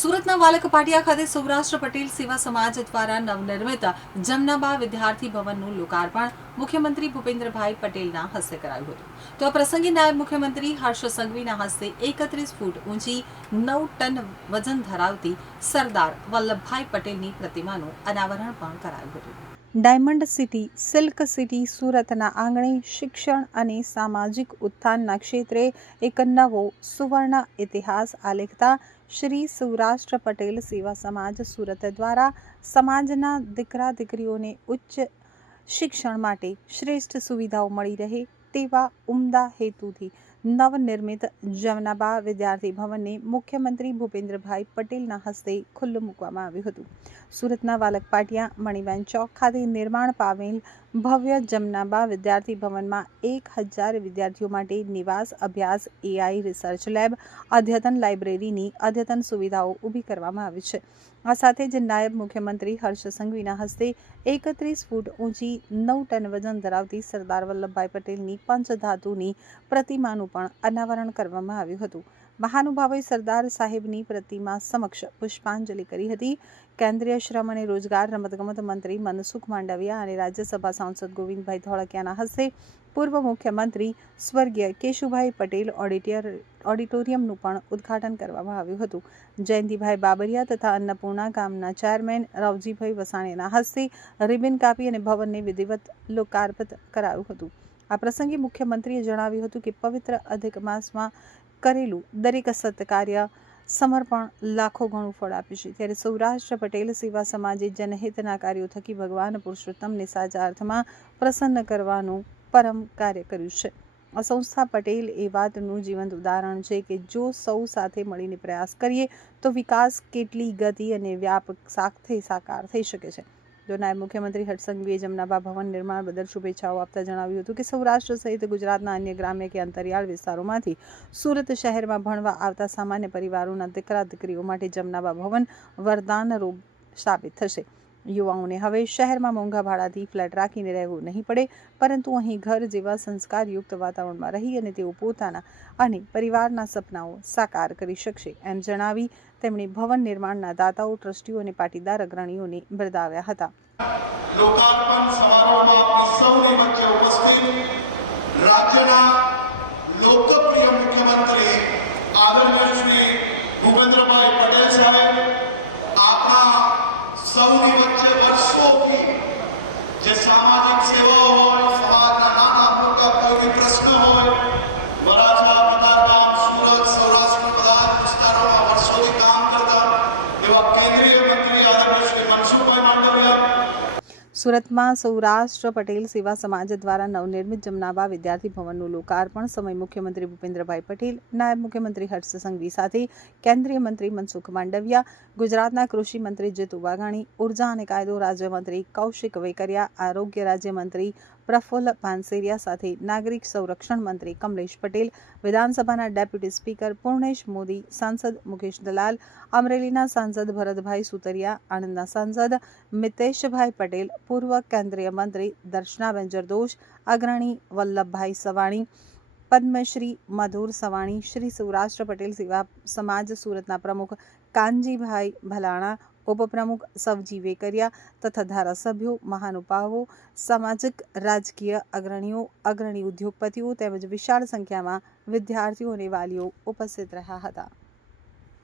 સુરતના વાલક પાટિયા ખાતે સૌરાષ્ટ્ર પટેલ સેવા સમાજ દ્વારા નવનિર્મિત જમનાબા વિદ્યાર્થી ભવનનું લોકાર્પણ મુખ્યમંત્રી ભૂપેન્દ્રભાઈ પટેલના હસ્તે કરાયું હતું। તો આ પ્રસંગે નાયબ મુખ્યમંત્રી હર્ષ સંઘવીના હસ્તે 31 ફૂટ ઊંચી 9 ટન વજન ધરાવતી સરદાર વલ્લભભાઈ પટેલની પ્રતિમાનું અનાવરણ પણ કરાયું હતું। ડાયમંડ સિટી સિલ્ક સિટી સુરતના આંગણે શિક્ષણ અને સામાજિક ઉત્થાનના ક્ષેત્રે એક નવો સુવર્ણ ઇતિહાસ આલેખતા શ્રી સૌરાષ્ટ્ર પટેલ સેવા સમાજ સુરત દ્વારા સમાજના દીકરા દીકરીઓને ઉચ્ચ શિક્ષણ માટે શ્રેષ્ઠ સુવિધાઓ મળી રહે તેવા ઉમદા હેતુથી નવનિર્મિત જમનાબા વિદ્યાર્થી ભવનને મુખ્યમંત્રી ભૂપેન્દ્રભાઈ પટેલના હસ્તે ખુલ્લું મૂકવામાં આવ્યું હતું। સુરતના વાલક પાટિયા મણિબેન ચોક ખાતે નિર્માણ પામેલ ભવ્ય જમનાબા વિદ્યાર્થી ભવનમાં 1000 વિદ્યાર્થીઓ માટે નિવાસ, અભ્યાસ, એઆઈ રિસર્ચ લેબ, અદ્યતન લાઇબ્રેરીની અદ્યતન સુવિધાઓ ઊભી કરવામાં આવી છે। આ સાથે જ નાયબ મુખ્યમંત્રી હર્ષ સંઘવીના હસ્તે 31 ફૂટ ઊંચી 9 ટન વજન ધરાવતી સરદાર વલ્લભભાઈ પટેલની પંચધાતુની પ્રતિમાનું પણ અનાવરણ કરવામાં આવ્યું હતું। મહાનુભાવોએ સરદાર સાહેબની પ્રતિમા સમક્ષ પુષ્પાંજલિ કરી હતી। કેન્દ્રીય શ્રમ અને રોજગાર રમતગમત મંત્રી મનસુખ માંડવિયા અને રાજ્યસભા સાંસદ ગોવિંદભાઈ ધોળકિયાના હસ્તે પૂર્વ મુખ્યમંત્રી સ્વર્ગીય કેશુભાઈ પટેલ ઓડિટોરિયમનું પણ ઉદ્ઘાટન કરવામાં આવ્યું હતું। જયંતિભાઈ બાબરિયા તથા અન્નપૂર્ણા ગામના ચેરમેન રાવજીભાઈ વસાણીના હસ્તે રિબિન કાપી અને ભવનને વિધિવત લોકાર્પિત કરાયું હતું। આ પ્રસંગે મુખ્યમંત્રીએ જણાવ્યું હતું કે પવિત્ર અધિક માસમાં કરેલું દરેક સત્કાર્ય સમર્પણ લાખો ગણું ફળ આપે છે। ત્યારે સૌરાષ્ટ્ર પટેલ સેવા સમાજે જનહિતના કાર્યો થકી ભગવાન પુરુષોત્તમને સાચા અર્થમાં પ્રસન્ન કરવાનું પરમ કાર્ય કર્યું છે। આ સંસ્થા પટેલ એ વાતનું જીવંત ઉદાહરણ છે કે જો સૌ સાથે મળીને પ્રયાસ કરીએ તો વિકાસ કેટલી ગતિ અને વ્યાપક સાથે સાકાર થઈ શકે છે। તો નાયબ મુખ્યમંત્રી હર્ષ સંઘવીએ જમનાબા ભવન નિર્માણ બદલ શુભેચ્છાઓ આપતા જણાવ્યું હતું કે સૌરાષ્ટ્ર સહિત ગુજરાતના અન્ય ગ્રામ્ય કે અંતરિયાળ વિસ્તારોમાંથી સુરત શહેરમાં ભણવા આવતા સામાન્ય પરિવારોના દીકરા દીકરીઓ માટે જમનાબા ભવન વરદાનરૂપ સાબિત થશે। યુવાઓને હવે શહેરમાં મોંઘા ભાડાથી ફ્લેટ રાખીને રહેવું નહીં પડે, પરંતુ અહીં ઘર જેવા સંસ્કારયુક્ત વાતાવરણમાં રહી અને તેઓ પોતાના અને પરિવારના સપનાઓ સાકાર કરી શકશે, એમ જણાવી તેમણે ભવન નિર્માણના દાતાઓ, ટ્રસ્ટીઓ અને પાટીદાર અગ્રણીઓને બિરદાવ્યા હતા। લોકાર્પણ સમારોહમાં આપની સૌની વચ્ચે ઉપસ્થિત રાજ્યના લોકપ્રિય મુખ્યમંત્રી આદરણીય શ્રી ભૂપેન્દ્રભાઈ પટેલ સાહેબ આપણા સૌની વચ્ચે વર્ષોથી જે સામાજિક સેવાઓ હોય, સમાજના નાના મોટા કોઈ બી પ્રશ્ન હોય, વરાછા, કતારગામ, સુરત, સૌરાષ્ટ્રના બધા વિસ્તારોમાં વર્ષોથી કામ કરતા એવા કેન્દ્રીય મંત્રી આદરણીય શ્રી મનસુખભાઈ માંડવિયા। સુરતમાં સૌરાષ્ટ્ર પટેલ સેવા સમાજ દ્વારા નવનિર્મિત જમનાબા વિદ્યાર્થી ભવનનું લોકાર્પણ સમય મુખ્યમંત્રી ભૂપેન્દ્રભાઈ પટેલ, નાયબ મુખ્યમંત્રી હર્ષ સંઘવી સાથે કેન્દ્રીય મંત્રી મનસુખ માંડવિયા, ગુજરાતના કૃષિ મંત્રી જીતુ વાઘાણી, ઉર્જા અને કાયદો રાજ્યમંત્રી કૌશિક વેકરિયા, આરોગ્ય રાજ્યમંત્રી પ્રફુલ્લ પાનસેરિયા સાથે નાગરિક સંરક્ષણ મંત્રી કમલેશ પટેલ, વિધાનસભાના ડેપ્યુટી સ્પીકર પૂર્ણેશ મોદી, સાંસદ મુકેશ દલાલ, અમરેલીના સાંસદ ભરતભાઈ સુતરિયા, આણંદના સાંસદ મિતેશભાઈ પટેલ, પૂર્વ કેન્દ્રીય મંત્રી દર્શનાબેન જરદોશ, અગ્રણી વલ્લભભાઈ સવાણી, પદ્મશ્રી મધુર સવાણી, શ્રી સૌરાષ્ટ્ર પટેલ સેવા સમાજ સુરતના પ્રમુખ કાનજીભાઈ ભલાણા, ઉપપ્રમુખ સવજી વેકરિયા તથા ધારાસભ્યો, મહાનુભાવો, સામાજિક રાજકીય અગ્રણીઓ, અગ્રણી ઉદ્યોગપતિઓ તેમજ વિશાળ સંખ્યામાં વિદ્યાર્થીઓ અને વાલીઓ ઉપસ્થિત રહ્યા હતા।